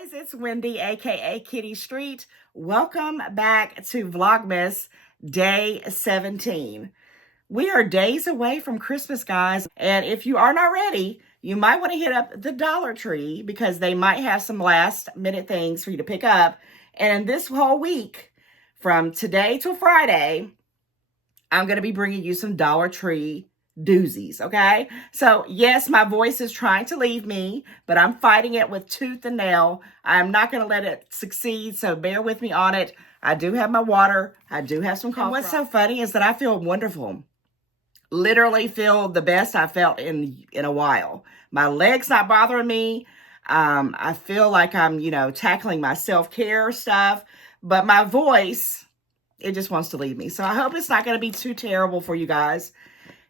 Guys, it's Wendy, aka Kitty Street. Welcome back to Vlogmas Day 17. We are days away from Christmas, guys, and if you aren't already, you might want to hit up the Dollar Tree because they might have some last minute things for you to pick up. And this whole week, from today till Friday, I'm going to be bringing you some Dollar Tree doozies, okay? So yes, my voice is trying to leave me, but I'm fighting it with tooth and nail. I'm not going to let it succeed, so bear with me on it. I do have my water. I do have some coffee. And what's so funny is that I feel wonderful. Literally feel the best I felt in a while. My leg's not bothering me. I feel like I'm, tackling my self-care stuff, but my voice, it just wants to leave me. So I hope it's not going to be too terrible for you guys.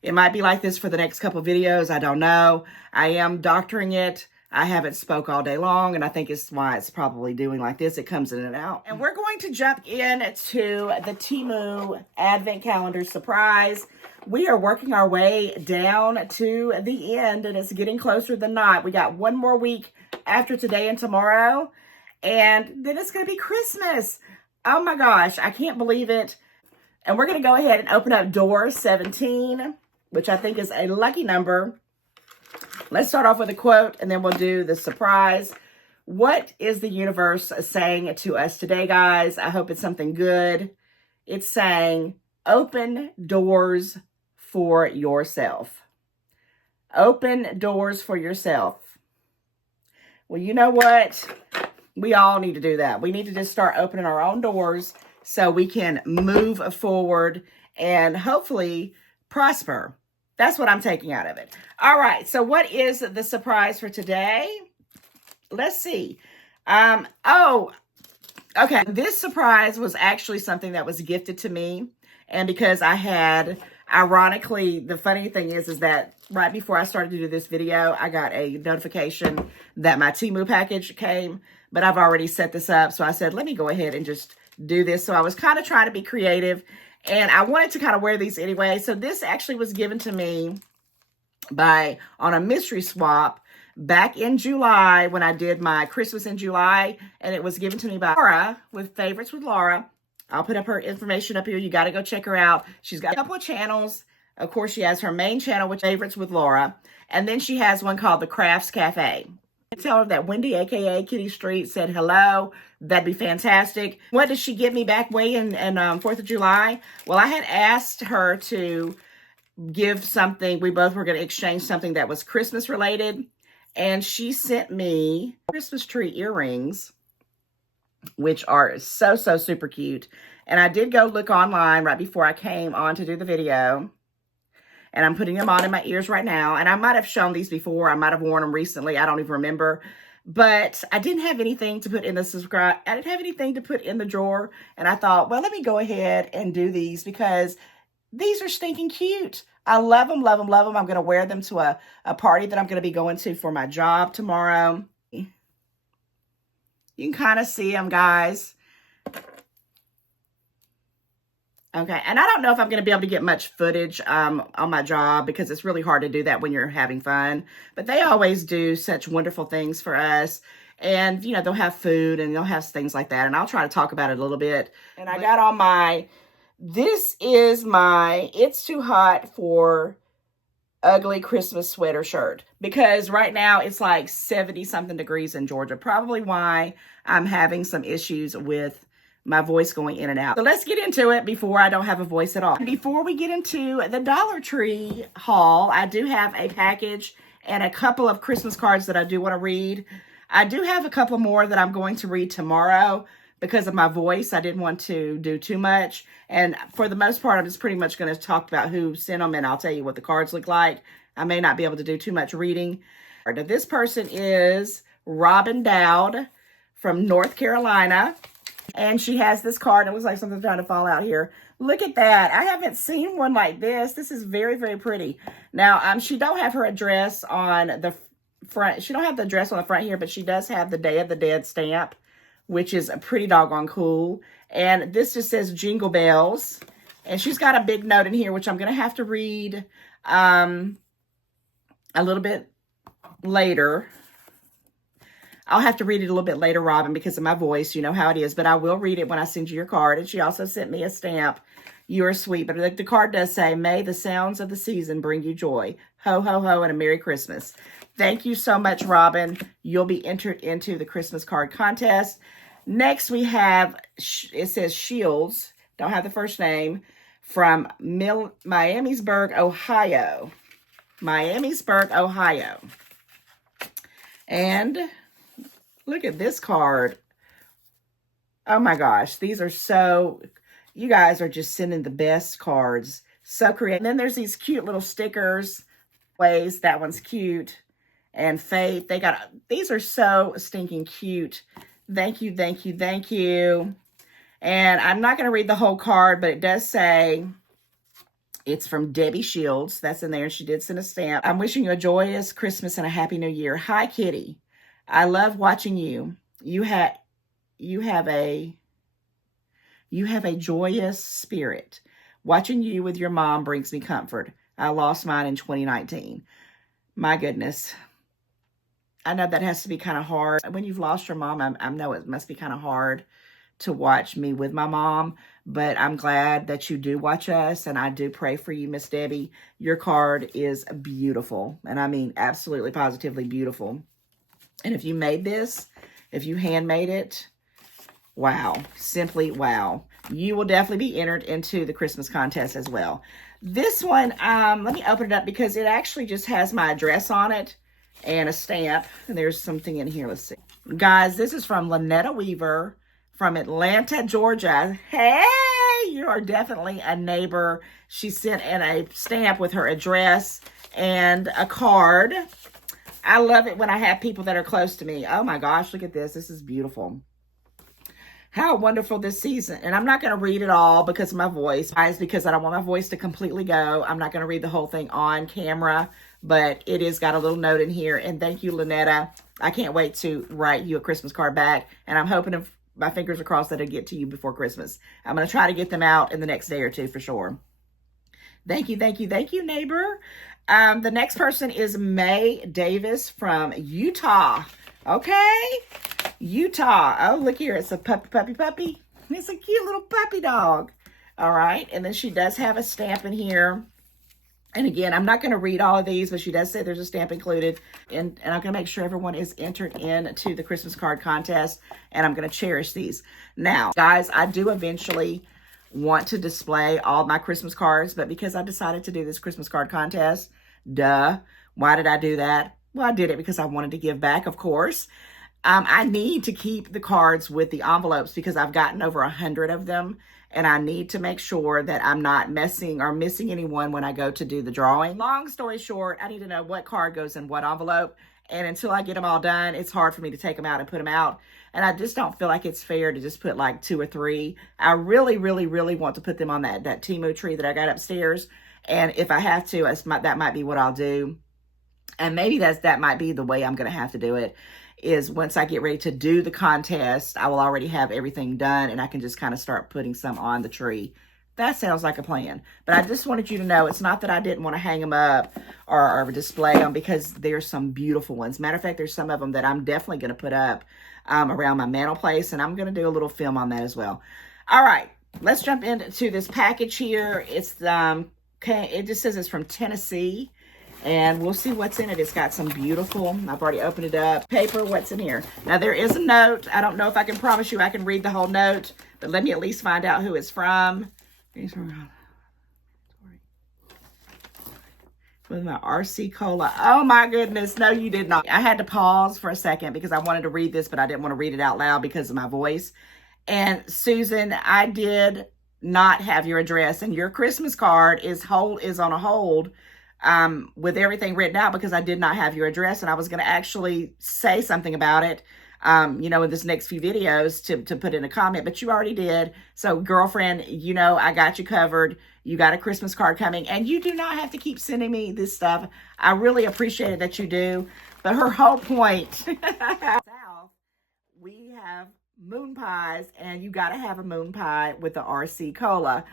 It might be like this for the next couple videos. I don't know. I am doctoring it. I haven't spoke all day long, and I think it's why it's probably doing like this. It comes in and out. And we're going to jump in to the Teemu Advent Calendar surprise. We are working our way down to the end, and it's getting closer than not. We got one more week after today and tomorrow, and then it's going to be Christmas. Oh my gosh, I can't believe it. And we're going to go ahead and open up door 17, which I think is a lucky number. Let's start off with a quote, and then we'll do the surprise. What is the universe saying to us today, guys? I hope it's something good. It's saying, open doors for yourself. Open doors for yourself. Well, you know what? We all need to do that. We need to just start opening our own doors so we can move forward and hopefully prosper. That's what I'm taking out of it. All right, so what is the surprise for today? Let's see. Okay. This surprise was actually something that was gifted to me. And because I had, ironically, the funny thing is that right before I started to do this video, I got a notification that my Teemu package came, but I've already set this up. So I said, let me go ahead and just do this. So I was kind of trying to be creative, and I wanted to kind of wear these anyway. So this actually was given to me on a mystery swap back in July when I did my Christmas in July, and it was given to me by Laura with Favorites with Laura. I'll put up her information up here. You got to go check her out. She's got a couple of channels. Of course, she has her main channel, which is Favorites with Laura, and then she has one called the Crafts Cafe. Tell her that Wendy, aka Kitty Street, said hello. That'd be fantastic. What did she give me back way in 4th of July? Well, I had asked her to give something. We both were going to exchange something that was Christmas related. And she sent me Christmas tree earrings, which are so super cute. And I did go look online right before I came on to do the video. And I'm putting them on in my ears right now. And I might have shown these before. I might have worn them recently. I don't even remember. But I didn't have anything to put in the subscribe. I didn't have anything to put in the drawer. And I thought, well, let me go ahead and do these because these are stinking cute. I love them, love them, love them. I'm going to wear them to a party that I'm going to be going to for my job tomorrow. You can kind of see them, guys. Okay, and I don't know if I'm going to be able to get much footage on my job because it's really hard to do that when you're having fun. But they always do such wonderful things for us. And, they'll have food and they'll have things like that. And I'll try to talk about it a little bit. And I got on this is my It's Too Hot for Ugly Christmas sweater shirt. Because right now it's like 70-something degrees in Georgia. Probably why I'm having some issues with my voice going in and out. So let's get into it before I don't have a voice at all. Before we get into the Dollar Tree haul, I do have a package and a couple of Christmas cards that I do want to read. I do have a couple more that I'm going to read tomorrow because of my voice. I didn't want to do too much. And for the most part, I'm just pretty much going to talk about who sent them, and I'll tell you what the cards look like. I may not be able to do too much reading. Now, this person is Robin Dowd from North Carolina. And she has this card. It looks like something's trying to fall out here. Look at that. I haven't seen one like this. This is very pretty. Now, she don't have her address on the front. She don't have the address on the front here, but she does have the Day of the Dead stamp, which is pretty doggone cool. And this just says Jingle Bells. And she's got a big note in here, which I'm going to have to read a little bit later. I'll have to read it a little bit later, Robin, because of my voice. You know how it is. But I will read it when I send you your card. And she also sent me a stamp. You are sweet. But the card does say, may the sounds of the season bring you joy. Ho, ho, ho, and a Merry Christmas. Thank you so much, Robin. You'll be entered into the Christmas card contest. Next, we have, it says Shields. Don't have the first name. From Miamisburg, Ohio. Miamisburg, Ohio. And look at this card. Oh my gosh. These are so, you guys are just sending the best cards. So creative. And then there's these cute little stickers. Ways, that one's cute. And Faith, they got, these are so stinking cute. Thank you, thank you, thank you. And I'm not going to read the whole card, but it does say it's from Debbie Shields. That's in there. And she did send a stamp. I'm wishing you a joyous Christmas and a happy new year. Hi, Kitty. I love watching you. You have a joyous spirit. Watching you with your mom brings me comfort. I lost mine in 2019. My goodness. I know that has to be kind of hard. When you've lost your mom, I know it must be kind of hard to watch me with my mom, but I'm glad that you do watch us, and I do pray for you, Miss Debbie. Your card is beautiful, and I mean absolutely positively beautiful. And if you made this, if you handmade it, wow, simply wow. You will definitely be entered into the Christmas contest as well. This one, let me open it up because it actually just has my address on it and a stamp. And there's something in here. Let's see. Guys, this is from Lynetta Weaver from Atlanta, Georgia. Hey, you are definitely a neighbor. She sent in a stamp with her address and a card. I love it when I have people that are close to me. Oh my gosh, look at this. This is beautiful. How wonderful this season. And I'm not going to read it all because of my voice. Guys, because I don't want my voice to completely go. I'm not going to read the whole thing on camera. But it is got a little note in here. And thank you, Lynetta. I can't wait to write you a Christmas card back. And I'm hoping, if my fingers are crossed, that it'll get to you before Christmas. I'm going to try to get them out in the next day or two for sure. Thank you, thank you, thank you, neighbor. The next person is May Davis from Utah. Okay. Utah. Oh, look here. It's a puppy. It's a cute little puppy dog. All right. And then she does have a stamp in here. And again, I'm not going to read all of these, but she does say there's a stamp included. And I'm going to make sure everyone is entered into the Christmas card contest. And I'm going to cherish these. Now, guys, I do eventually want to display all my Christmas cards. But because I decided to do this Christmas card contest, duh. Why did I do that? Well, I did it because I wanted to give back, of course. I need to keep the cards with the envelopes because I've gotten over 100 of them. And I need to make sure that I'm not messing or missing anyone when I go to do the drawing. Long story short, I need to know what card goes in what envelope. And until I get them all done, it's hard for me to take them out and put them out. And I just don't feel like it's fair to just put like 2 or 3. I really, really, really want to put them on that Teemu tree that I got upstairs. And if I have to, that might be what I'll do. And maybe that might be the way I'm going to have to do it. Is once I get ready to do the contest, I will already have everything done and I can just kind of start putting some on the tree. That sounds like a plan. But I just wanted you to know it's not that I didn't want to hang them up or display them because there's some beautiful ones. Matter of fact, there's some of them that I'm definitely going to put up around my mantel place, and I'm going to do a little film on that as well. All right, let's jump into this package here. It's it just says it's from Tennessee. And we'll see what's in it. It's got some beautiful, I've already opened it up, paper. What's in here? Now, there is a note. I don't know if I can promise you I can read the whole note, but let me at least find out who it's from. With my RC Cola. Oh, my goodness. No, you did not. I had to pause for a second because I wanted to read this, but I didn't want to read it out loud because of my voice. And, Susan, I did not have your address, and your Christmas card is on a hold. With everything written out because I did not have your address, and I was going to actually say something about it, in this next few videos to put in a comment, but you already did. So girlfriend, I got you covered. You got a Christmas card coming, and you do not have to keep sending me this stuff. I really appreciate it that you do, but her whole point, South, we have moon pies, and you got to have a moon pie with the RC Cola.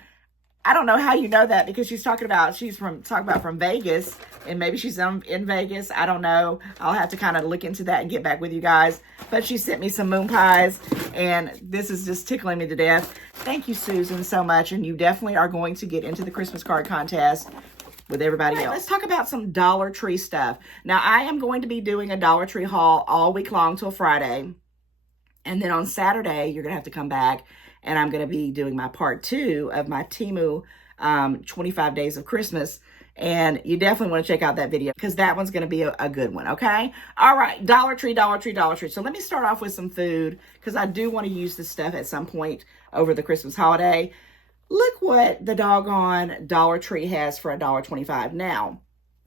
I don't know how you know that, because she's talking about from Vegas, and maybe she's in Vegas. I don't know. I'll have to kind of look into that and get back with you guys. But she sent me some moon pies, and this is just tickling me to death. Thank you, Susan, so much. And you definitely are going to get into the Christmas card contest with everybody else. Let's talk about some Dollar Tree stuff. Now, I am going to be doing a Dollar Tree haul all week long till Friday. And then on Saturday, you're going to have to come back, and I'm going to be doing my part 2 of my Teemu 25 Days of Christmas. And you definitely want to check out that video, because that one's going to be a good one, okay? All right, Dollar Tree, Dollar Tree, Dollar Tree. So let me start off with some food, because I do want to use this stuff at some point over the Christmas holiday. Look what the doggone Dollar Tree has for $1.25. Now,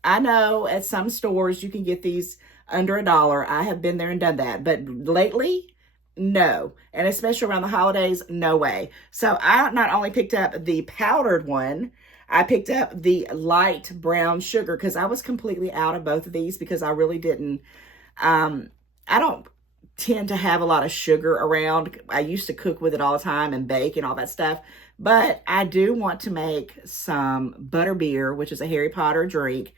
I know at some stores you can get these under $1. I have been there and done that. But lately, no. And especially around the holidays, no way. So I not only picked up the powdered one, I picked up the light brown sugar, because I was completely out of both of these, because I really didn't, I don't tend to have a lot of sugar around. I used to cook with it all the time and bake and all that stuff. But I do want to make some butter beer, which is a Harry Potter drink.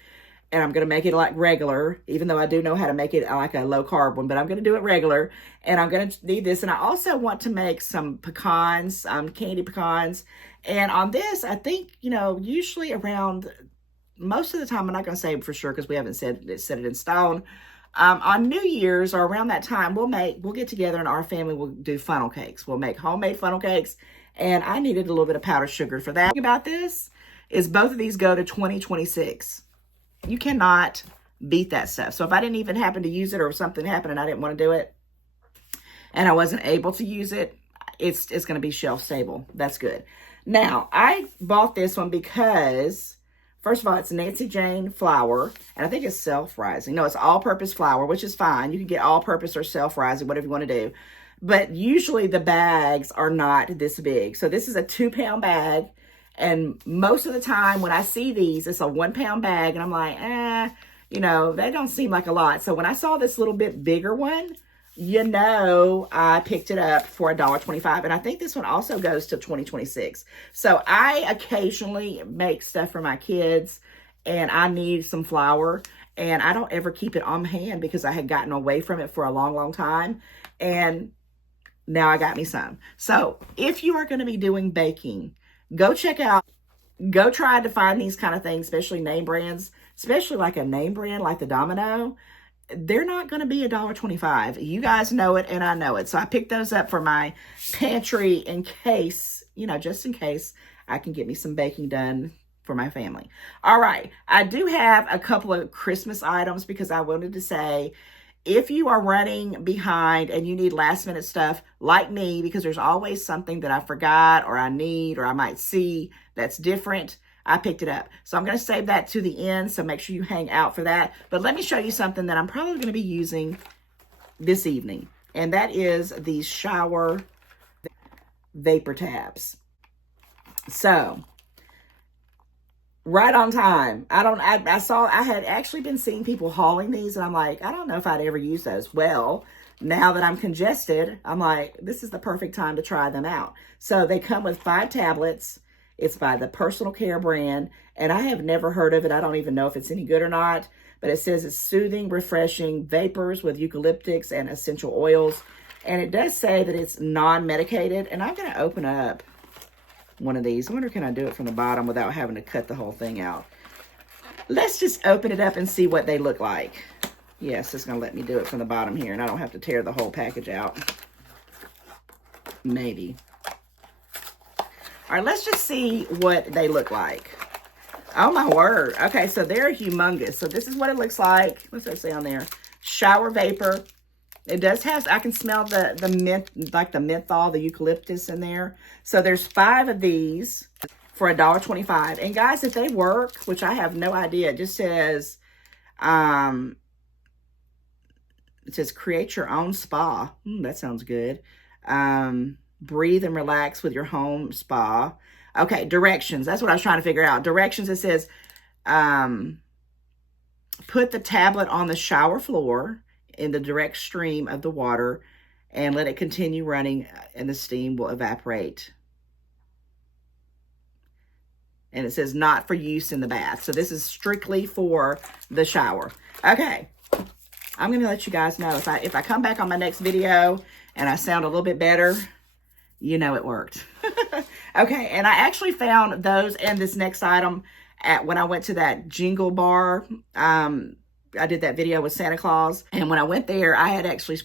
And I'm going to make it like regular, even though I do know how to make it like a low carb one, but I'm going to do it regular. And I'm going to need this. And I also want to make some pecans, candy pecans. And on this, I think, usually around, most of the time, I'm not going to say for sure, because we haven't set it in stone. On New Year's or around that time, we'll get together, and our family will do funnel cakes. We'll make homemade funnel cakes. And I needed a little bit of powdered sugar for that. The thing about this is both of these go to 2026. You cannot beat that stuff. So if I didn't even happen to use it, or something happened and I didn't want to do it, and I wasn't able to use it, it's going to be shelf stable. That's good. Now, I bought this one because, first of all, it's Nancy Jane flour, and I think it's self-rising. No, it's all-purpose flour, which is fine. You can get all-purpose or self-rising, whatever you want to do. But usually the bags are not this big. So this is a 2-pound bag. And most of the time when I see these, it's a 1-pound bag. And I'm like, they don't seem like a lot. So when I saw this little bit bigger one, I picked it up for $1.25. And I think this one also goes to 2026. So I occasionally make stuff for my kids, and I need some flour. And I don't ever keep it on hand, because I had gotten away from it for a long, long time. And now I got me some. So if you are going to be doing baking, go try to find these kind of things, especially name brands, especially like a name brand like the Domino. They're not going to be $1.25. You guys know it, and I know it. So I picked those up for my pantry in case, just in case I can get me some baking done for my family. All right. I do have a couple of Christmas items, because I wanted to say, if you are running behind and you need last minute stuff like me, because there's always something that I forgot, or I need, or I might see that's different, I picked it up. So I'm going to save that to the end. So make sure you hang out for that. But let me show you something that I'm probably going to be using this evening. And that is these shower vapor tabs. So right on time. I had actually been seeing people hauling these, and I'm like, I don't know if I'd ever use those. Well, now that I'm congested, I'm like, this is the perfect time to try them out. So they come with 5 tablets. It's by the Personal Care brand, and I have never heard of it. I don't even know if it's any good or not, but it says it's soothing, refreshing vapors with eucalyptics and essential oils. And it does say that it's non-medicated, and I'm going to open up one of these. I wonder, can I do it from the bottom without having to cut the whole thing out? Let's just open it up and see what they look like. Yes, it's going to let me do it from the bottom here, and I don't have to tear the whole package out. Maybe. All right, let's just see what they look like. Oh, my word. Okay, so they're humongous. So this is what it looks like. What's that say on there? Shower vapor. It does have, I can smell the mint, like the menthol, the eucalyptus in there. So there's 5 of these for $1.25. And guys, if they work, which I have no idea, it just says, create your own spa. That sounds good. Breathe and relax with your home spa. Okay, directions. That's what I was trying to figure out. Directions, it says, put the tablet on the shower floor in the direct stream of the water and let it continue running, and the steam will evaporate. And it says not for use in the bath. So this is strictly for the shower. Okay. I'm going to let you guys know if I come back on my next video and I sound a little bit better, you know it worked. Okay, and I actually found those and this next item when I went to that Jingle Bar. I did that video with Santa Claus, and when I went there,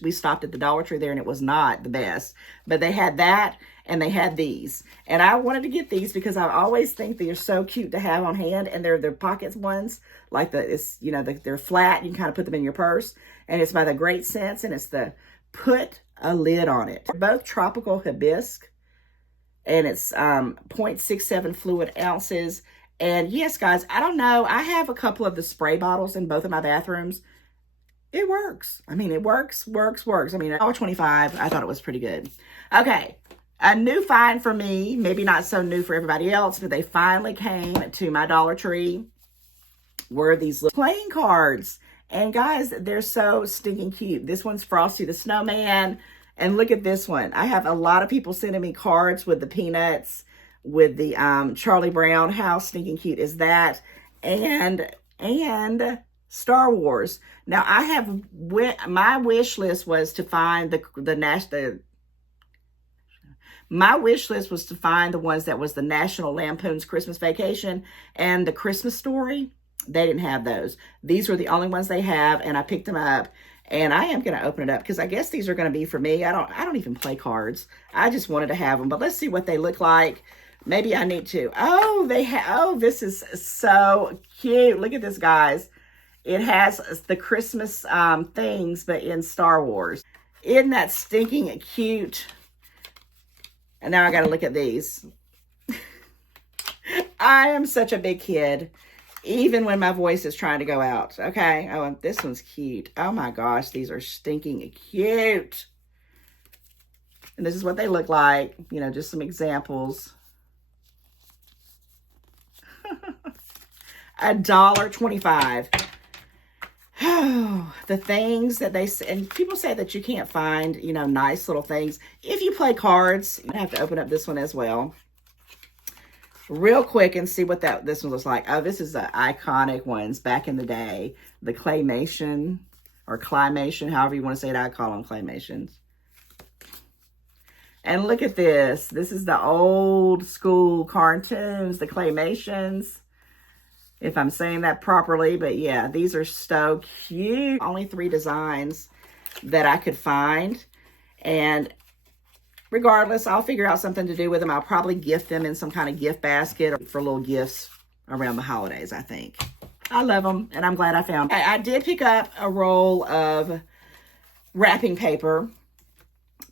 we stopped at the Dollar Tree there, and it was not the best, but they had that, and they had these, and I wanted to get these because I always think they're so cute to have on hand, and they're pockets ones, like they're flat, you can kind of put them in your purse, and it's by the Great Scents, and it's the Put a Lid on It. They're both tropical hibiscus, and it's 0.67 fluid ounces. And yes, guys, I don't know. I have a couple of the spray bottles in both of my bathrooms. It works. I mean, it works. I mean, $1.25, I thought it was pretty good. Okay, a new find for me, maybe not so new for everybody else, but they finally came to my Dollar Tree, were these little playing cards. And guys, they're so stinking cute. This one's Frosty the Snowman. And look at this one. I have a lot of people sending me cards with the Peanuts, with the Charlie Brown. How stinking cute is that? And Star Wars. Now, I have, my wish list was to find my wish list was to find the ones that was the National Lampoon's Christmas Vacation and the Christmas Story. They didn't have those. These were the only ones they have, and I picked them up. And I am going to open it up because I guess these are going to be for me. I don't even play cards. I just wanted to have them. But let's see what they look like. Maybe I need to. Oh, this is so cute. Look at this, guys. It has the Christmas things, but in Star Wars. Isn't that stinking cute? And now I got to look at these. I am such a big kid, even when my voice is trying to go out. Okay. Oh, and this one's cute. Oh my gosh. These are stinking cute. And this is what they look like. You know, just some examples. $1.25. Oh, the things that they say, and people say that you can't find, you know, nice little things. If you play cards, you have to open up this one as well. Real quick and see what this one looks like. Oh, this is the iconic ones back in the day. The claymation or climation, however you want to say it. I call them claymations. And look at this. This is the old school cartoons, the claymations, if I'm saying that properly. But yeah, these are so cute. Only 3 designs that I could find. And regardless, I'll figure out something to do with them. I'll probably gift them in some kind of gift basket or for little gifts around the holidays, I think. I love them, and I'm glad I found them. I did pick up a roll of wrapping paper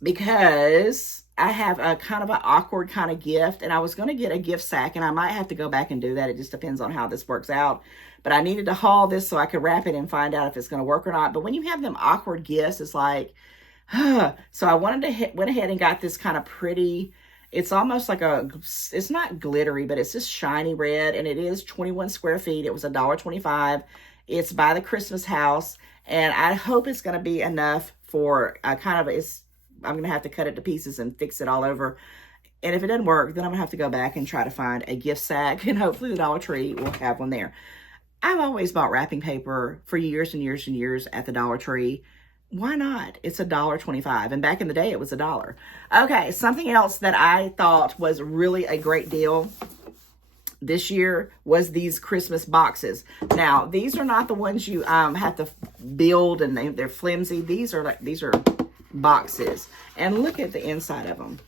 because I have a kind of an awkward kind of gift, and I was going to get a gift sack, and I might have to go back and do that. It just depends on how this works out. But I needed to haul this so I could wrap it and find out if it's going to work or not. But when you have them awkward gifts, it's like, so I went ahead and got this kind of pretty, it's almost like it's not glittery, but it's just shiny red, and it is 21 square feet. It was $1.25. It's by the Christmas house, and I hope it's going to be enough for I'm going to have to cut it to pieces and fix it all over. And if it doesn't work, then I'm going to have to go back and try to find a gift sack, and hopefully the Dollar Tree will have one there. I've always bought wrapping paper for years and years and years at the Dollar Tree. Why not? It's $1.25, and back in the day it was $1. Okay, something else that I thought was really a great deal this year was these Christmas boxes. Now, these are not the ones you have to build and they're flimsy. These are boxes, and look at the inside of them.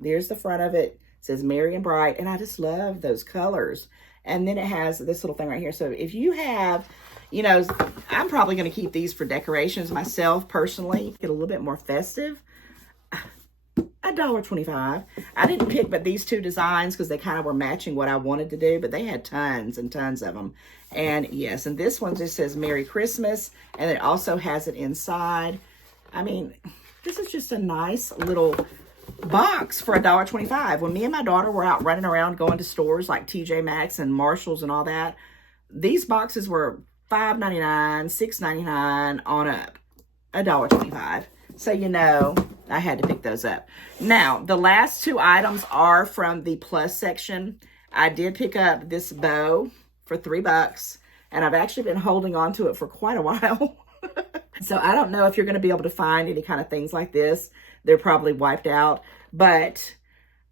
There's the front of it. It says Merry and Bright, and I just love those colors. And then it has this little thing right here. So if you have, you know, I'm probably going to keep these for decorations myself, personally. Get a little bit more festive. $1.25. I didn't pick but these 2 designs because they kind of were matching what I wanted to do, but they had tons and tons of them. And yes, and this one just says Merry Christmas, and it also has it inside. I mean, this is just a nice little box for $1.25. When me and my daughter were out running around going to stores like TJ Maxx and Marshalls and all that, these boxes were $5.99, $6.99 on up. $1.25. So, you know, I had to pick those up. Now, the last 2 items are from the plus section. I did pick up this bow for $3, and I've actually been holding on to it for quite a while. So I don't know if you're going to be able to find any kind of things like this. They're probably wiped out, but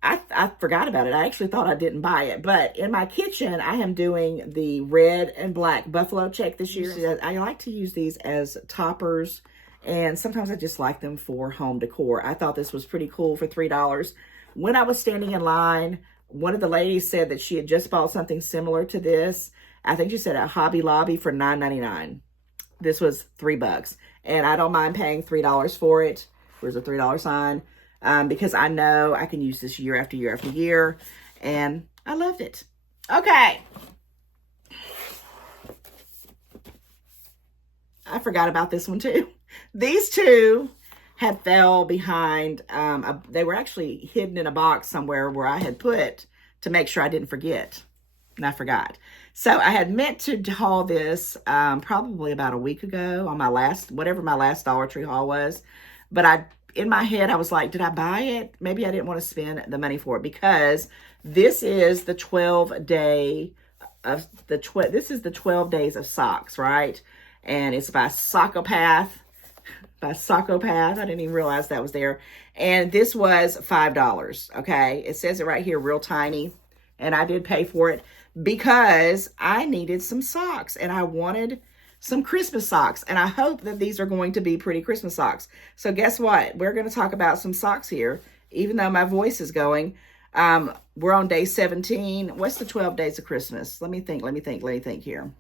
I forgot about it. I actually thought I didn't buy it, but in my kitchen, I am doing the red and black buffalo check this year. I like to use these as toppers, and sometimes I just like them for home decor. I thought this was pretty cool for $3. When I was standing in line, one of the ladies said that she had just bought something similar to this. I think she said at Hobby Lobby for $9.99. This was $3, and I don't mind paying $3 for it. There's a $3 sign. Because I know I can use this year after year after year, and I loved it. Okay. I forgot about this one too. These two had fell behind, they were actually hidden in a box somewhere where I had put to make sure I didn't forget, and I forgot. So I had meant to haul this probably about a week ago on my last, whatever my last Dollar Tree haul was, but in my head, I was like, did I buy it? Maybe I didn't want to spend the money for it, because this is the 12 day of this is the 12 days of socks, right? And it's by Sockopath. I didn't even realize that was there. And this was $5. Okay. It says it right here, real tiny. And I did pay for it because I needed some socks, and I wanted some Christmas socks, and I hope that these are going to be pretty Christmas socks. So guess what? We're going to talk about some socks here, even though my voice is going. We're on day 17. What's the 12 days of Christmas? Let me think here.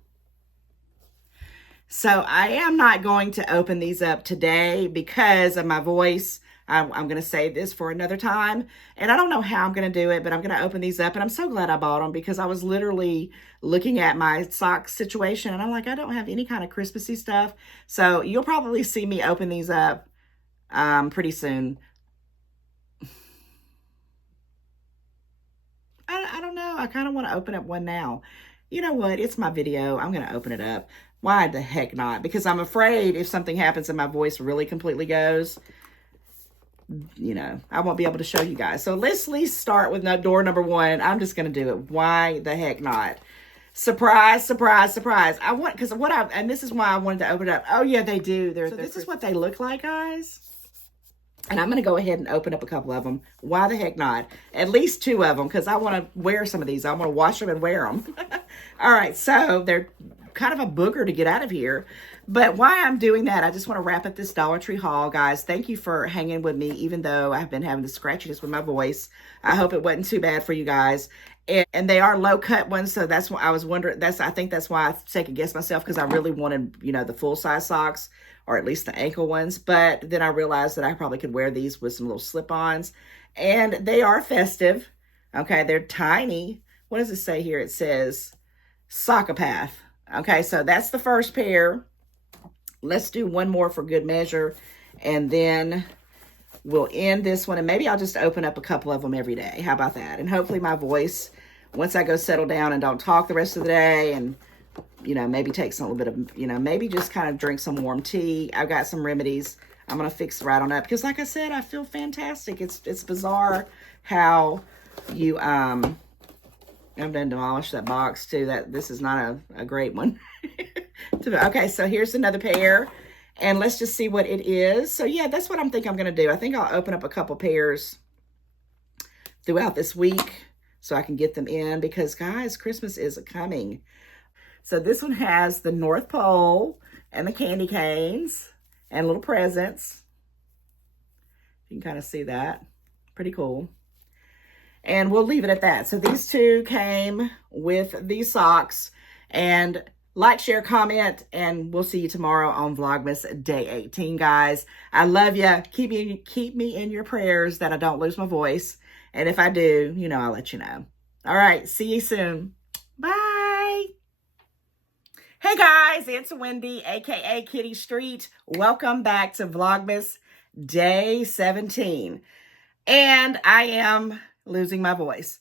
So I am not going to open these up today because of my voice. I'm going to save this for another time, and I don't know how I'm going to do it, but I'm going to open these up, and I'm so glad I bought them, because I was literally looking at my sock situation, and I'm like, I don't have any kind of Christmassy stuff, so you'll probably see me open these up pretty soon. I don't know. I kind of want to open up one now. You know what? It's my video. I'm going to open it up. Why the heck not? Because I'm afraid if something happens and my voice really completely goes, you know, I won't be able to show you guys. So let's at least start with door number 1. I'm just going to do it. Why the heck not? Surprise, surprise, surprise. And this is why I wanted to open it up. Oh yeah, they do. So this is what they look like, guys. And I'm going to go ahead and open up a couple of them. Why the heck not? At least 2 of them, because I want to wear some of these. I want to wash them and wear them. All right, so they're kind of a booger to get out of here. But why I'm doing that, I just want to wrap up this Dollar Tree haul, guys. Thank you for hanging with me, even though I've been having the scratchiness with my voice. I hope it wasn't too bad for you guys. And they are low cut ones, so that's why I was wondering. I think that's why I second guessed myself, because I really wanted, you know, the full size socks, or at least the ankle ones. But then I realized that I probably could wear these with some little slip-ons, and they are festive. Okay, they're tiny. What does it say here? It says Sockopath. Okay, so that's the first pair. Let's do one more for good measure, and then we'll end this one, and maybe I'll just open up a couple of them every day. How about that? And hopefully my voice, once I go settle down and don't talk the rest of the day, and, you know, maybe take some, a little bit of, you know, maybe just kind of drink some warm tea. I've got some remedies I'm going to fix right on up, because like I said, I feel fantastic. It's bizarre how you, I'm going to demolish that box too. This is not a great one. Okay, so here's another pair, and let's just see what it is. So yeah, that's what I'm thinking I'm going to do. I think I'll open up a couple pairs throughout this week so I can get them in, because guys, Christmas is coming. So this one has the North Pole and the candy canes and little presents. You can kind of see that. Pretty cool. And we'll leave it at that. So these two came with these socks. And like, share, comment, and we'll see you tomorrow on Vlogmas Day 18, guys. I love you. Keep me in your prayers that I don't lose my voice. And if I do, you know, I'll let you know. All right. See you soon. Bye. Hey, guys. It's Wendy, a.k.a. Kitty Street. Welcome back to Vlogmas Day 17. And I am losing my voice.